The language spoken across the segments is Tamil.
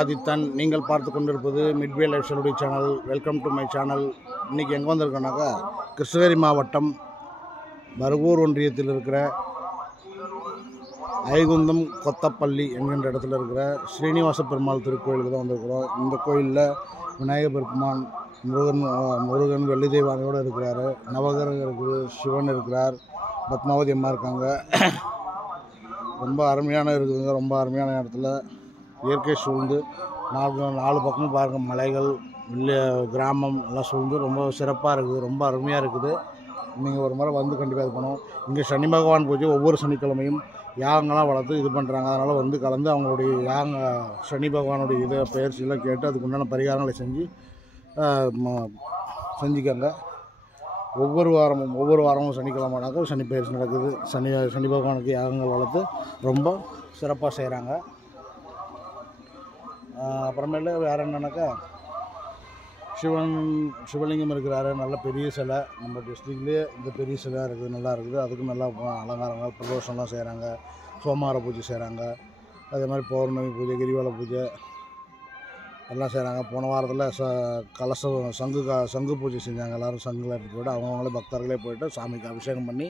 ஆதித்தன் நீங்கள் பார்த்து கொண்டிருப்பது Midway life style channel. Welcome to my channel. இன்றைக்கி எங்கே வந்திருக்கோன்னாக்கா கிருஷ்ணகிரி மாவட்டம் பர்கூர் ஒன்றியத்தில் இருக்கிற ஐகுந்தம் கொத்தப்பள்ளி என்கின்ற இடத்துல இருக்கிற ஸ்ரீனிவாச பெருமாள் திருக்கோயிலுக்கு தான் வந்திருக்கிறோம். இந்த கோயிலில் விநாயகர் பெருமான், முருகன் வெள்ளி தெய்வானையோடு இருக்கிறார், நவகிரகம் இருக்குது, சிவன் இருக்கிறார், பத்மாவதி அம்மா இருக்காங்க. ரொம்ப அருமையான இருக்குதுங்க. ரொம்ப அருமையான இடத்துல இயற்கை சூழ்ந்து நாலு பக்கமும் பாருங்க, மலைகள், கிராமம் எல்லாம் சூழ்ந்து ரொம்ப சிறப்பாக இருக்குது. ரொம்ப அருமையாக இருக்குது. நீங்கள் ஒரு முறை வந்து கண்டிப்பாக இது பண்ணுவோம். இங்கே சனி பகவான் பூஜை ஒவ்வொரு சனிக்கிழமையும் யாகங்கள்லாம் வளர்த்து இது பண்ணுறாங்க. அதனால் வந்து கலந்து அவங்களுடைய சனி பகவானுடைய இதை பயிற்சியெல்லாம் கேட்டு அதுக்குண்டான பரிகாரங்களை செஞ்சுக்கங்க. ஒவ்வொரு வாரமும் சனிக்கிழமைனாக்க சனி பயிற்சி நடக்குது. சனி பகவானுக்கு யாகங்கள் வளர்த்து ரொம்ப சிறப்பாக செய்கிறாங்க. அப்புறமேல வேறு என்னன்னாக்கா சிவலிங்கம் இருக்கிறாரு. நல்ல பெரிய சிலை, நம்ம டிஸ்ட்ரிக்ட்லேயே இந்த பெரிய சிலை இருக்குது, நல்லா இருக்குது. அதுக்கு நல்லா அலங்காரங்கள் பிரதோஷம்லாம் செய்கிறாங்க, சோமவார பூஜை செய்கிறாங்க. அதே மாதிரி பௌர்ணமி பூஜை, கிரிவல பூஜை எல்லாம் செய்கிறாங்க. போன வாரத்தில் சங்கு பூஜை செஞ்சாங்க. எல்லோரும் சங்குல எடுத்துகிட்டு போய்ட்டு அவங்கவுங்களே பக்தர்களே போய்ட்டு சாமிக்கு அபிஷேகம் பண்ணி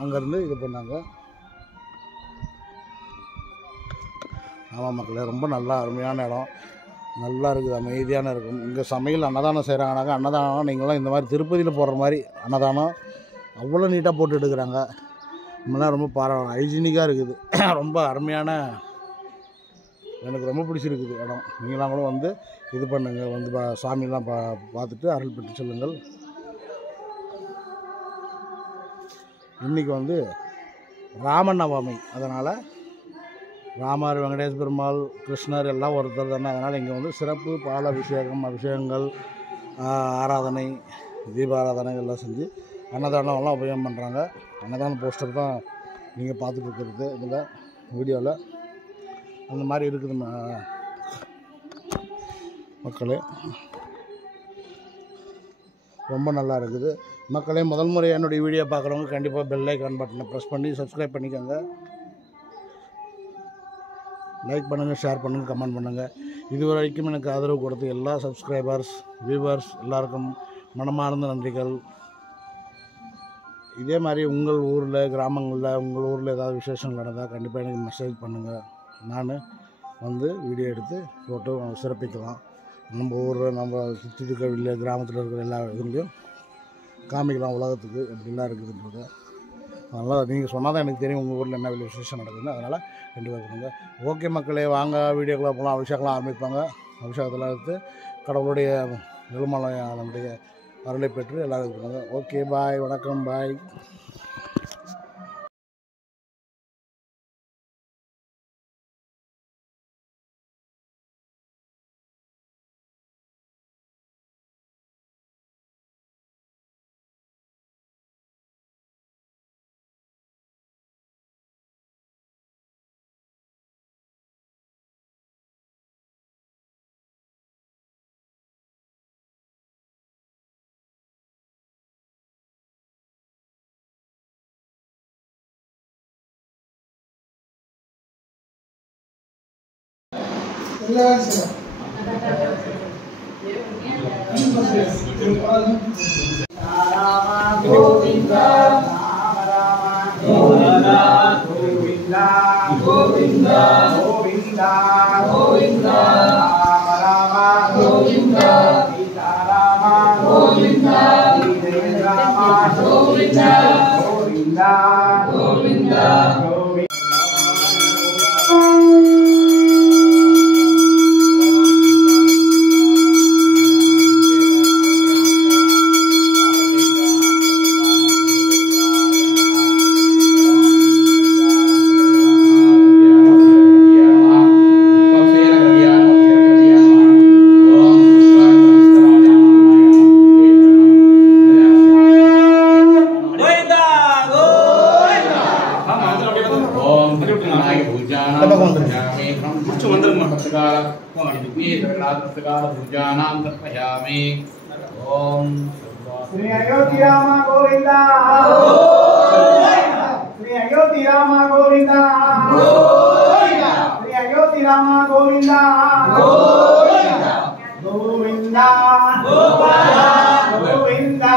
அங்கேருந்து இது பண்ணாங்க. ஆமாம் மக்களே, ரொம்ப நல்லா அருமையான இடம், நல்லா இருக்குது, அமைதியான இருக்கும். இங்கே சமையல் அன்னதானம் செய்கிறாங்கனாக்கா, அன்னதானம் நீங்களாம் இந்த மாதிரி திருப்பதியில் போடுற மாதிரி அன்னதானம் அவ்வளோ நீட்டாக போட்டு எடுக்கிறாங்க. நம்மளாம் ரொம்ப ஹைஜீனிக்காக இருக்குது. ரொம்ப அருமையான, எனக்கு ரொம்ப பிடிச்சிருக்குது இடம். நீங்களாம் கூட வந்து இது பண்ணுங்கள், வந்து சாமியெல்லாம் பார்த்துட்டு அருள் பெற்று செல்லுங்கள். இன்றைக்கி வந்து ராமநவமி, அதனால் ராமர், வெங்கடேஷ் பெருமாள், கிருஷ்ணர் எல்லாம் ஒருத்தர் தானே. அதனால் இங்கே வந்து சிறப்பு பால் அபிஷேகங்கள், ஆராதனை, தீபாராதனை எல்லாம் செஞ்சு அன்னதானம்லாம் உபயோகம் பண்ணுறாங்க. அன்னதான போஸ்டர் தான் நீங்கள் பார்த்துட்டு இருக்கிறது இதில் வீடியோவில். அந்த மாதிரி இருக்குது மக்களே, ரொம்ப நல்லா இருக்குது மக்களே. முதல் முறை என்னுடைய வீடியோ பார்க்குறவங்க கண்டிப்பாக பெல் ஐக்கான் பட்டனை ப்ரெஸ் பண்ணி சப்ஸ்கிரைப் பண்ணிக்கோங்க. லைக் பண்ணுங்கள், ஷேர் பண்ணுங்கள், கமெண்ட் பண்ணுங்கள். இது வரைக்கும் எனக்கு ஆதரவு கொடுத்த எல்லா சப்ஸ்கிரைபர்ஸ், வியூவர்ஸ் எல்லாருக்கும் மனமார்ந்த நன்றிகள். இதே மாதிரி உங்கள் ஊரில், கிராமங்களில், உங்கள் ஊரில் ஏதாவது விசேஷங்கள் நடந்தால் கண்டிப்பாக எனக்கு மெசேஜ் பண்ணுங்கள். நான் வந்து வீடியோ எடுத்து போட்டு சிறப்பிக்கலாம். நம்ம ஊரில், நம்ம சுற்றி இருக்க கிராமத்தில் இருக்கிற எல்லா இதுலேயும் காமிக்கலாம் உலகத்துக்கு எப்படிலாம் இருக்குதுன்றது. அதனால் நீங்கள் சொன்னால் தான் எனக்கு தெரியும் உங்கள் ஊரில் என்ன விசேஷம் நடக்குதுன்னு. அதனால் கண்டிப்பாக பண்ணுங்க. ஓகே மக்களே, வாங்க வீடியோக்குள்ளே போகலாம். அபிஷேகம்லாம் ஆரம்பிப்பாங்க. அபிஷேகத்தில் எடுத்து கடவுளுடைய நிர்மலையானுடைய அருளை பெற்று எல்லோரும் இருப்பாங்க. ஓகே, பாய், வணக்கம், பாய். श्री अयोध्या राम गोविंदा श्री अयोध्या राम गोविंदा श्री अयोध्या राम गोविंदा गोविंदा गोविंदा गोविंदा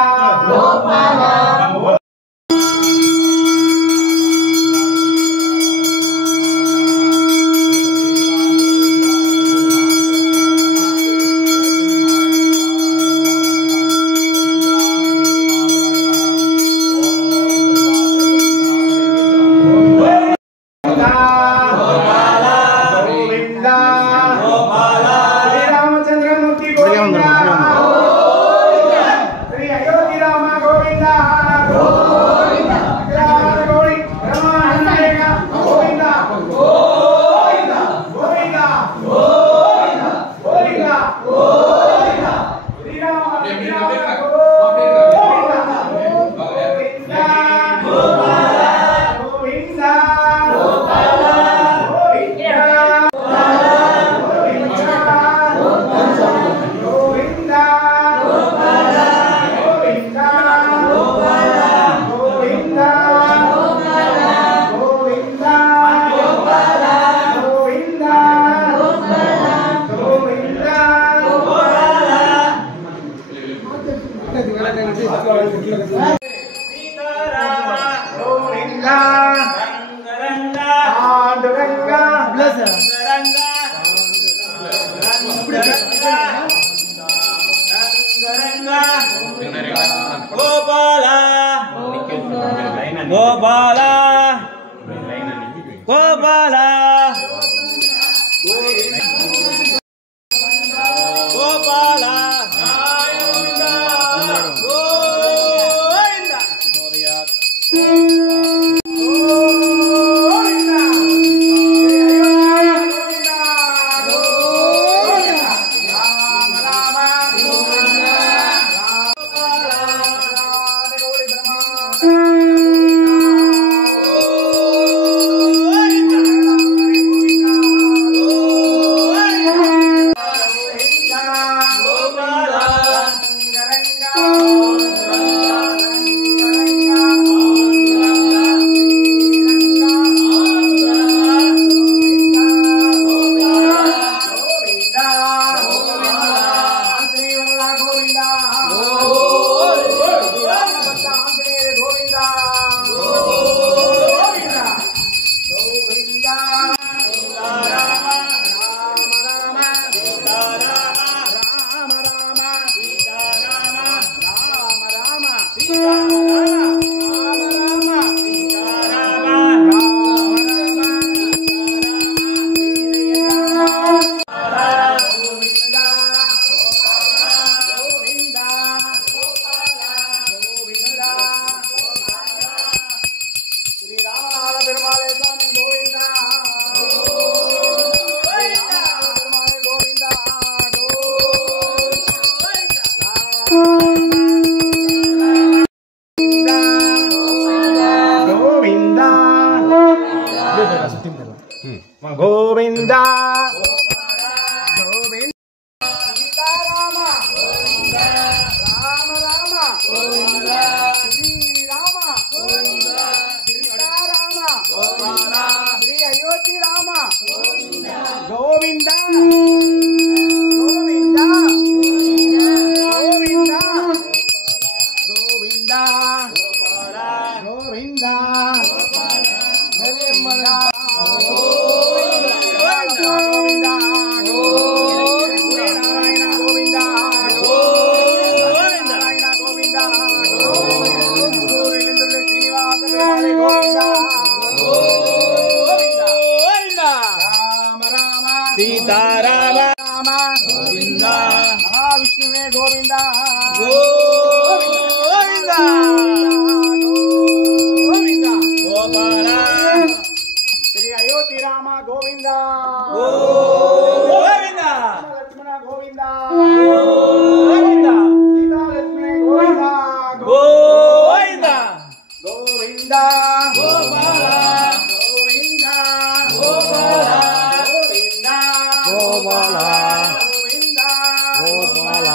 सीताराम गोविंदा महाविष्णुवे गोविंदा गोविंदा गोविंदा गोपाला श्री अयोध्या राम गोविंदा गोविंदा लक्ष्मण गोविंदा गोविंदा सीता लक्ष्मण गोविंदा गोविंदा गोविंदा गोपाला गोविंदा गोपाला गोविंदा గోపాల గోపాల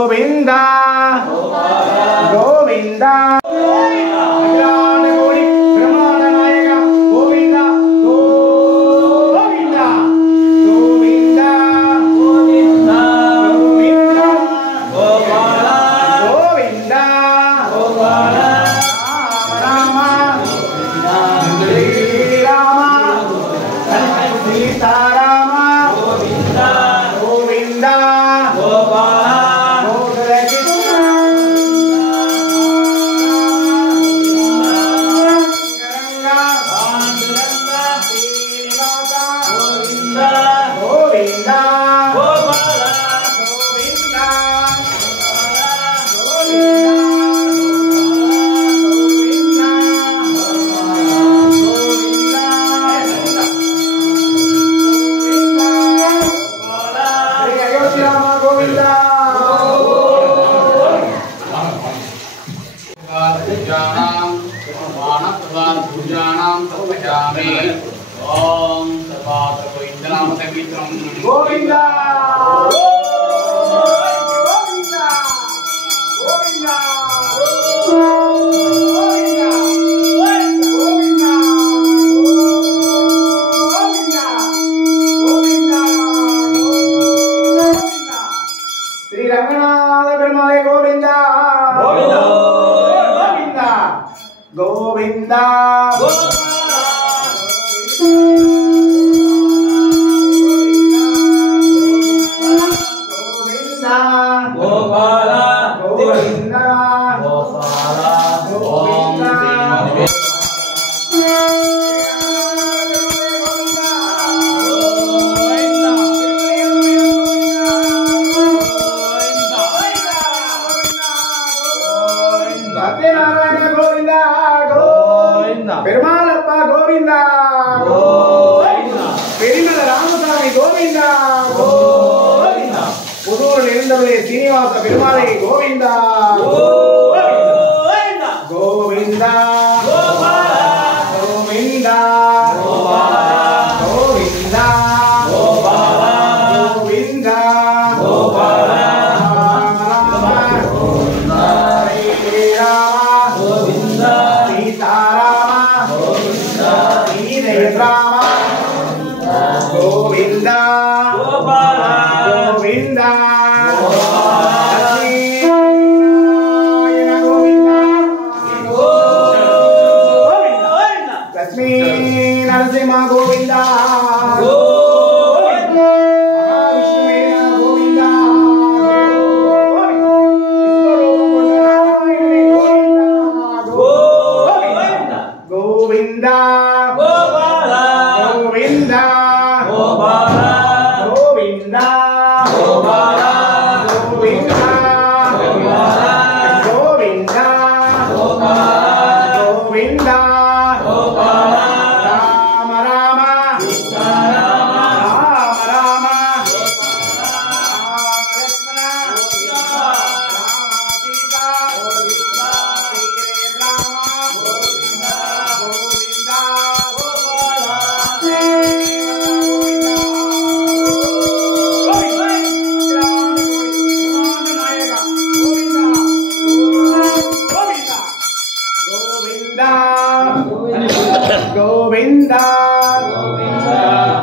Govinda గోవింద శ్రీ రంగనాథ పెరుమాళే గోవింద గోవింద గోవింద గోపాల గోవింద గోపాల ఓం శ్రీ సత్యనారాయణ గోవింద గోవింద పెరుమాళప్ప గోవింద గోవింద పెరిమల రామస్వామి గోవింద గోవింద పుదూరు నిరంతరులే శ్రీనివాస పెరుమాళే గోవింద గోవింద గోవింద గోపాల గోవింద గోపాల గోవింద గోపాల గోవింద గోపాల శ్రీరామ గోవింద సీతారామ గోవింద శ్రీరామ గోవింద గోపాల గోవింద లక్ష్మీ నరసింహ గోవింద మహావిష్ణువైన గోవింద గోవింద గోపాల గోవింద గోపాల గోవింద గోపాల గోవింద గోవింద గోవింద గోపాల రామ రామ రామ రామ రామ లక్ష్మణ రామ సీత శ్రీరామ గోవింద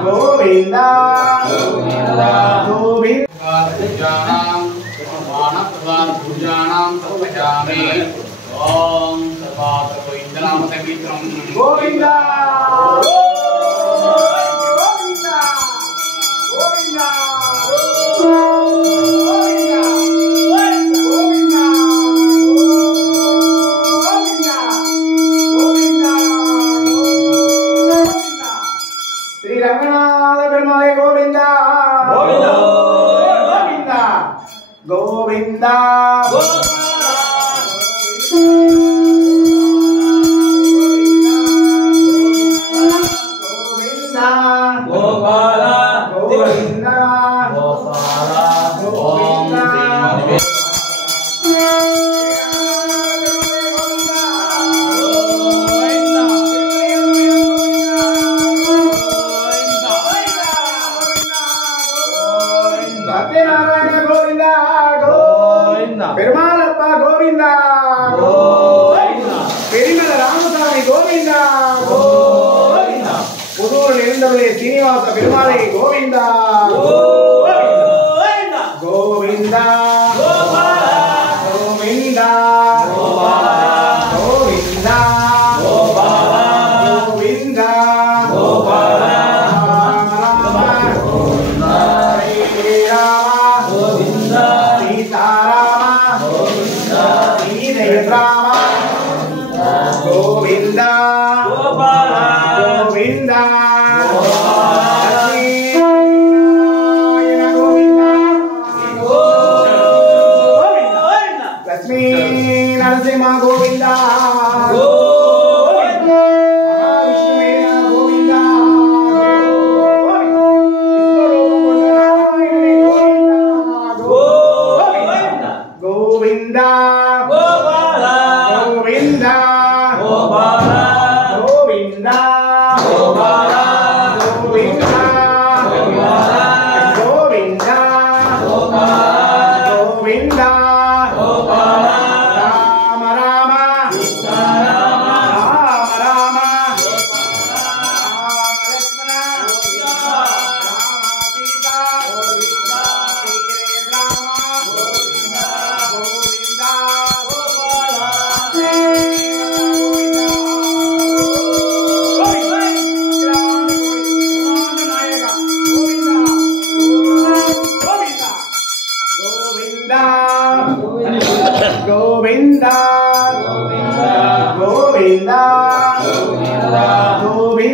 గోవింద గోవింద గోవింద ఓం సర్వాత్ర గోవిందనామ సంకీర్తనం గోవింద గోవింద గోవింద శ్రీ రంగనాథ పెరుమాళే గోవింద గోవింద గోవింద గోవింద గోపాల గోవింద గోపాల ఓం శ్రీ సత్యనారాయణ గోవింద గోవింద పెరుమాళప్ప గోవింద గోవింద పెరిమల రామస్వామి గోవింద గోవింద పుదూరు నిరంతరులే శ్రీనివాస పెరుమాళే గోవింద గోవింద గోవింద గోపాల గోవింద గోపాల గోవింద గోపాల గోవింద గోపాల శ్రీరామ గోవింద సీతారామ గోవింద శ్రీరామ గోవింద గోపాల గోవింద లక్ష్మీ నరసింహ గోవింద మహావిష్ణువైన గోవింద గోవింద గోపాల గోవింద గోపాల గోవింద గోపాల గోవింద గోవింద గోవింద గోవింద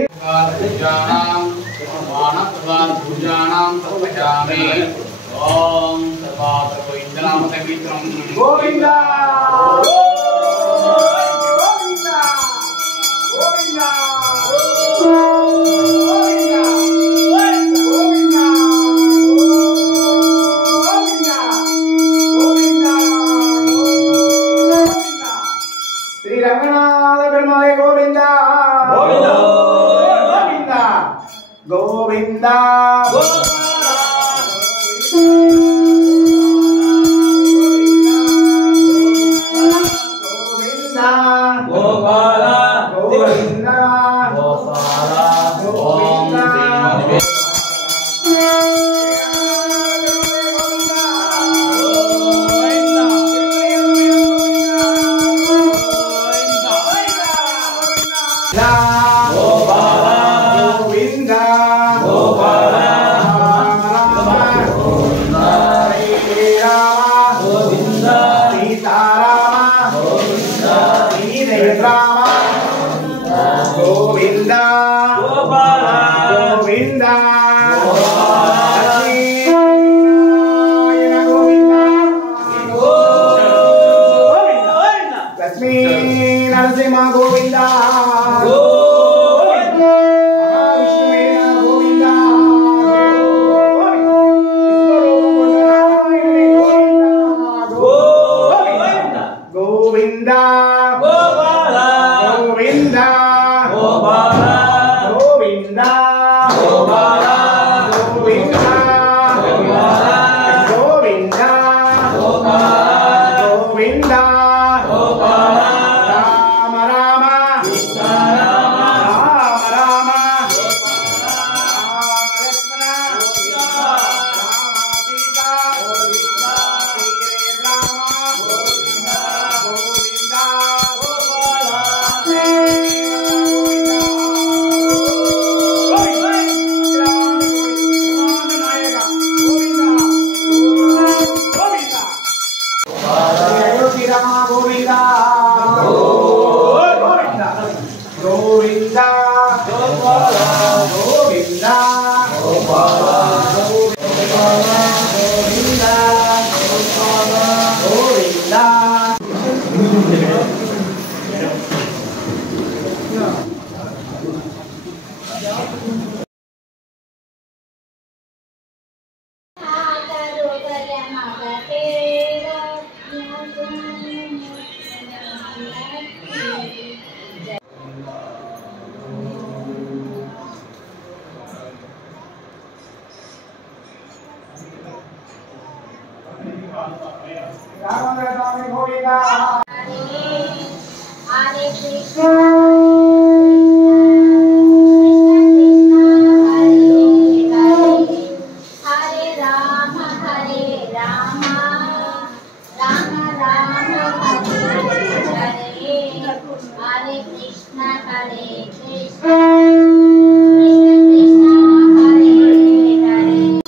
ఓం సర్వాత్ర గోవిందనామమిత్రం గోవింద శ్రీ రంగనాథ పెరుమాళే గోవింద గోవింద గోవింద గోపాల గోవింద గోపాల ఓం Govinda Gopala Govinda Sitarama Srirama Govinda Gopala Govinda Lakshmi Narasimha Govinda Govinda Gopala Govinda Gopala Govinda Gopala Govinda Govinda Govinda Gopala Rama Rama Rama Rama Rama Lakshmana Rama Sita Srirama Govinda Hare Krishna, Hare Rama, Hare Rama, Rama Rama, Hare Hare, Hare Krishna, Hare Krishna, Krishna Krishna, Hare Hare.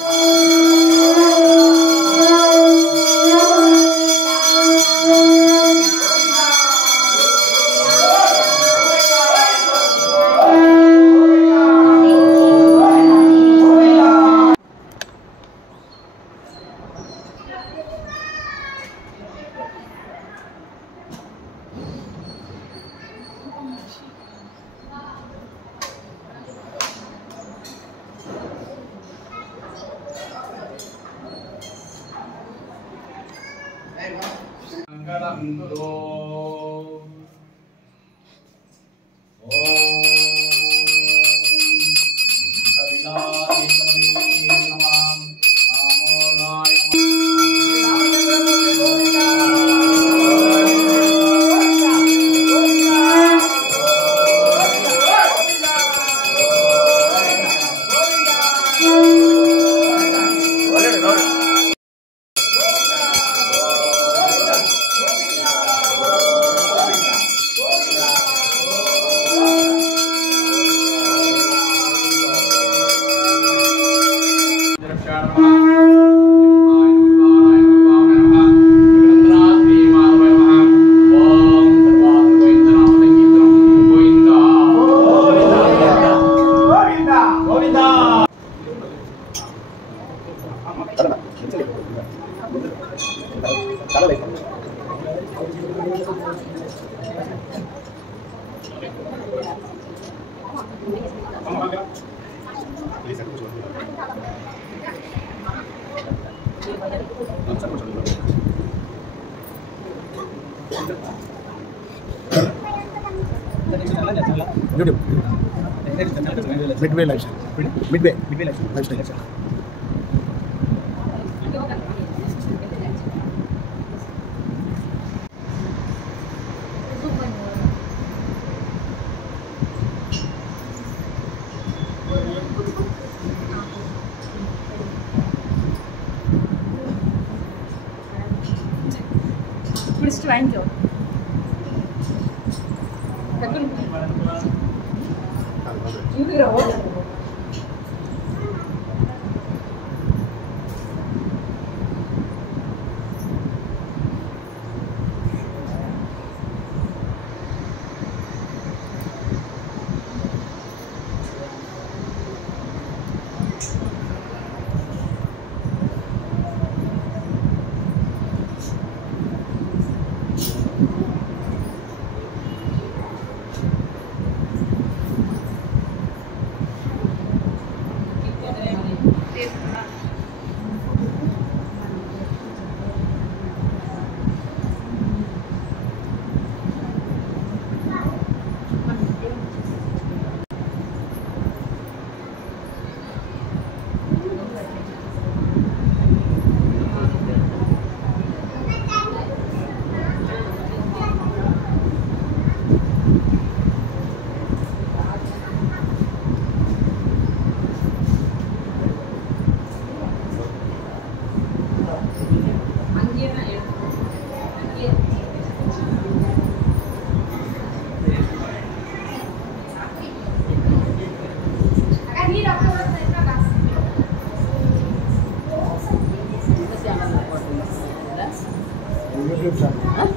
Midway lifestyle. Midway lifestyle. பிடிச்சிட்டு வாங்கிக்கோ.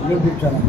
YouTube channel.